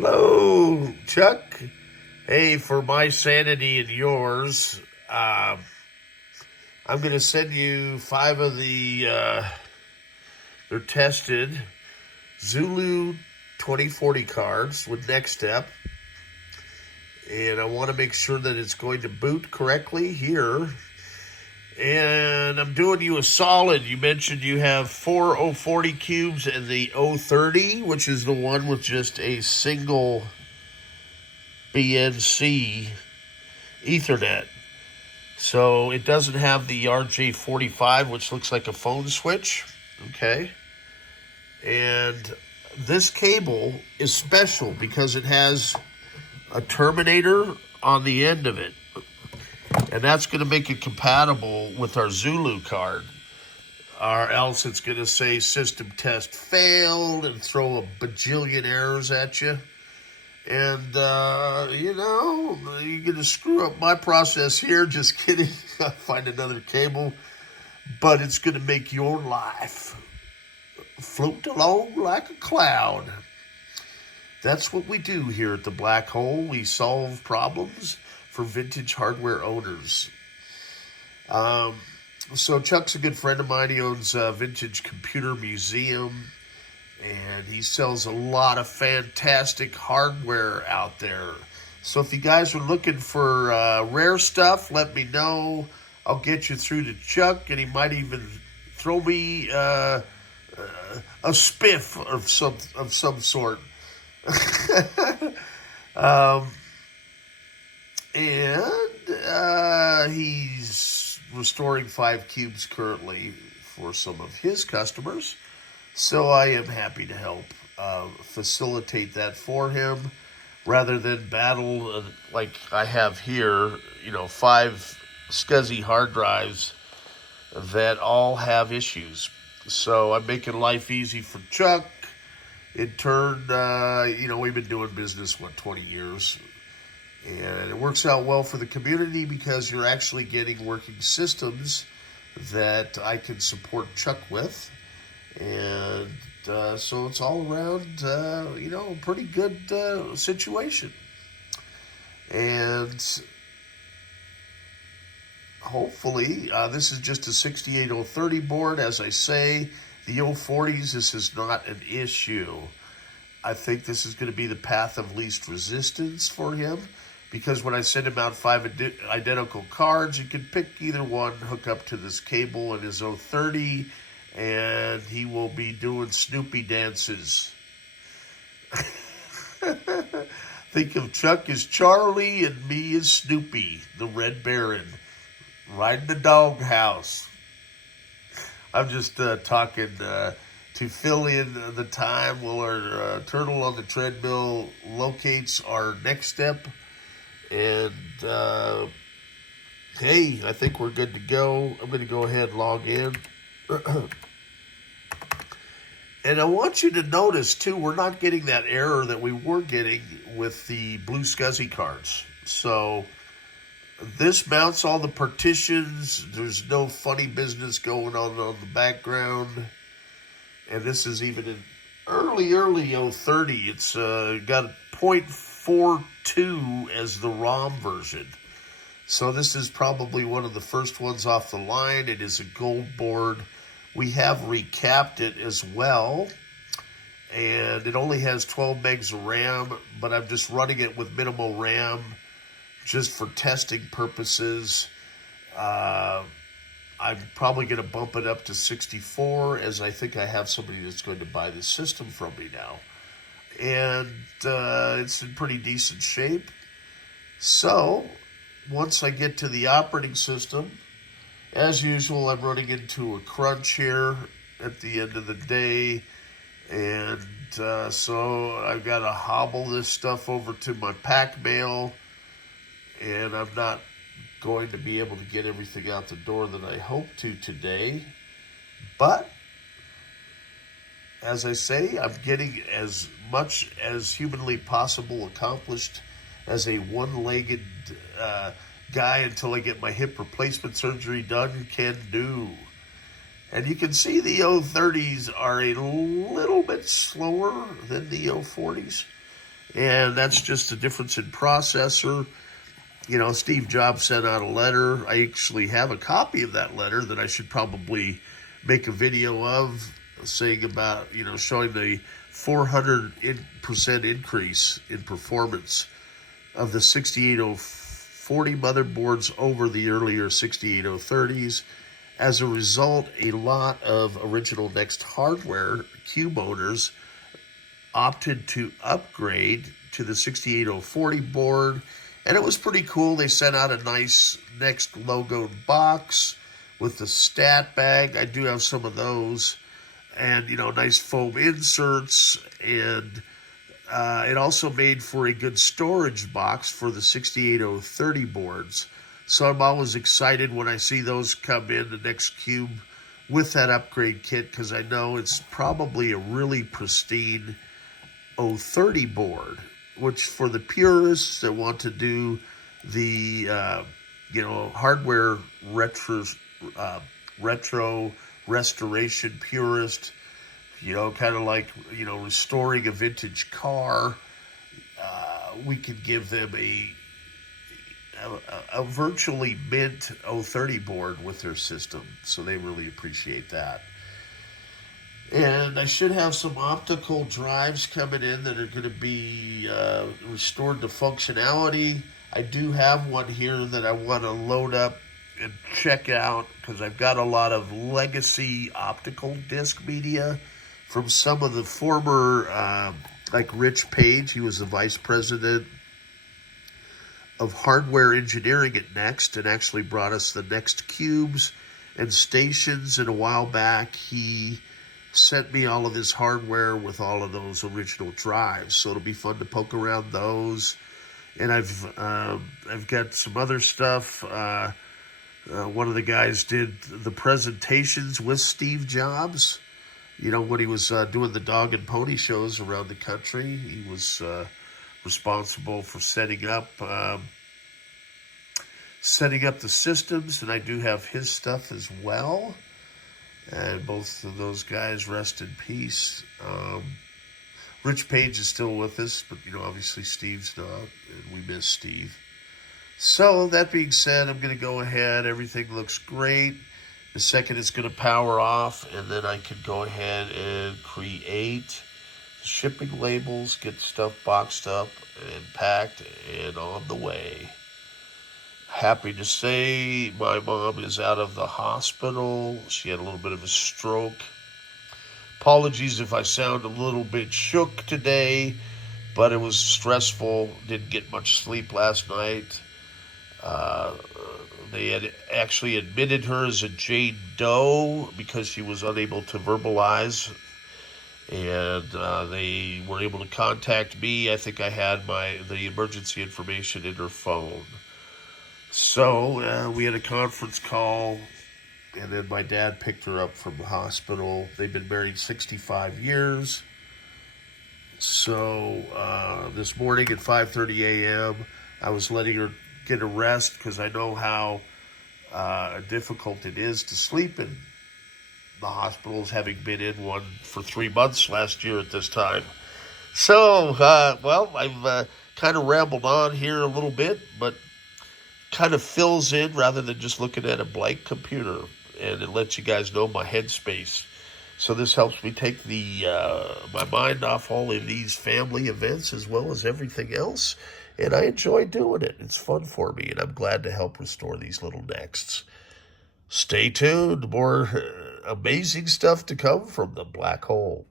Hello, Chuck. Hey, for my sanity and yours, I'm going to send you 5 of they're tested Zulu 2040 cards with NeXT. And I want to make sure that it's going to boot correctly here. And I'm doing you a solid. You mentioned you have 4 040 cubes and the 030, which is the one with just a single BNC Ethernet. So it doesn't have the RJ45, which looks like a phone switch. Okay. And this cable is special because it has a terminator on the end of it. And that's going to make it compatible with our Zulu card. Or else it's going to say system test failed and throw a bajillion errors at you. And, you're going to screw up my process here. Just kidding. I'll find another cable. But it's going to make your life float along like a cloud. That's what we do here at the Black Hole. We solve problems for vintage hardware owners. So Chuck's a good friend of mine. He owns a vintage computer museum, and he sells a lot of fantastic hardware out there. So if you guys are looking for rare stuff, let me know. I'll get you through to Chuck, and he might even throw me a spiff of some sort. And he's restoring 5 cubes currently for some of his customers. So I am happy to help facilitate that for him rather than battle like I have here, 5 SCSI hard drives that all have issues. So I'm making life easy for Chuck. In turn, we've been doing business, 20 years. And it works out well for the community because you're actually getting working systems that I can support Chuck with. And so it's all around, a pretty good situation. And hopefully, this is just a 68030 board. As I say, the 040s, this is not an issue. I think this is going to be the path of least resistance for him. Because when I send him out 5 identical cards, you can pick either one, hook up to this cable in his 030, and he will be doing Snoopy dances. Think of Chuck as Charlie and me as Snoopy, the Red Baron, riding the doghouse. I'm just talking to fill in the time while our turtle on the treadmill locates our next step. And, hey, I think we're good to go. I'm going to go ahead and log in. And I want you to notice, too, we're not getting that error that we were getting with the blue SCSI cards. So this mounts all the partitions. There's no funny business going on the background. And this is even an early 030. It's got a 0.42 as the ROM version. So this is probably one of the first ones off the line. It is a gold board. We have recapped it as well. And it only has 12 megs of RAM, but I'm just running it with minimal RAM just for testing purposes. I'm probably going to bump it up to 64 as I think I have somebody that's going to buy the system from me now. And it's in pretty decent shape. So once I get to the operating system, as usual, I'm running into a crunch here at the end of the day. And so I've got to hobble this stuff over to my pack mail. And I'm not going to be able to get everything out the door that I hope to today. But as I say, I'm getting as much as humanly possible accomplished as a one-legged guy until I get my hip replacement surgery done can do. And you can see the 030s are a little bit slower than the 040s. And that's just a difference in processor. You know, Steve Jobs sent out a letter. I actually have a copy of that letter that I should probably make a video of, saying about, you know, showing the 400% increase in performance of the 68040 motherboards over the earlier 68030s. As a result, a lot of original NeXT hardware cube owners opted to upgrade to the 68040 board, and it was pretty cool. They sent out a nice NeXT logoed box with the stat bag. I do have some of those, and, you know, nice foam inserts, and it also made for a good storage box for the 68030 boards. So I'm always excited when I see those come in, the NeXT Cube with that upgrade kit, because I know it's probably a really pristine 030 board, which for the purists that want to do the you know, hardware retro restoration purist, you know, kind of like, you know, restoring a vintage car, we could give them a virtually mint 030 board with their system, so they really appreciate that. And I should have some optical drives coming in that are going to be restored to functionality. I do have one here that I want to load up and check out, because I've got a lot of legacy optical disc media from some of the former, like Rich Page. He was the vice president of hardware engineering at NeXT and actually brought us the NeXT cubes and stations. And a while back, he sent me all of his hardware with all of those original drives, so it'll be fun to poke around those. And I've got some other stuff. One of the guys did the presentations with Steve Jobs. You know, when he was doing the dog and pony shows around the country, he was responsible for setting up the systems, and I do have his stuff as well. And both of those guys, rest in peace. Rich Page is still with us, but, you know, obviously Steve's not, and we miss Steve. So that being said, I'm going to go ahead. Everything looks great. The second it's going to power off, and then I can go ahead and create shipping labels, get stuff boxed up and packed and on the way. Happy to say my mom is out of the hospital. She had a little bit of a stroke. Apologies if I sound a little bit shook today, but it was stressful. Didn't get much sleep last night. They had actually admitted her as a Jane Doe because she was unable to verbalize, and they were able to contact me. I think I had the emergency information in her phone. So we had a conference call, and then my dad picked her up from the hospital. They've been married 65 years. So this morning at 5:30 a.m., I was letting her get a rest, because I know how difficult it is to sleep in the hospitals, having been in one for 3 months last year at this time. So, well, I've kind of rambled on here a little bit, but kind of fills in rather than just looking at a blank computer, and it lets you guys know my headspace. So this helps me take my mind off all of these family events as well as everything else, and I enjoy doing it. It's fun for me, and I'm glad to help restore these little NeXTs. Stay tuned, more amazing stuff to come from the black hole.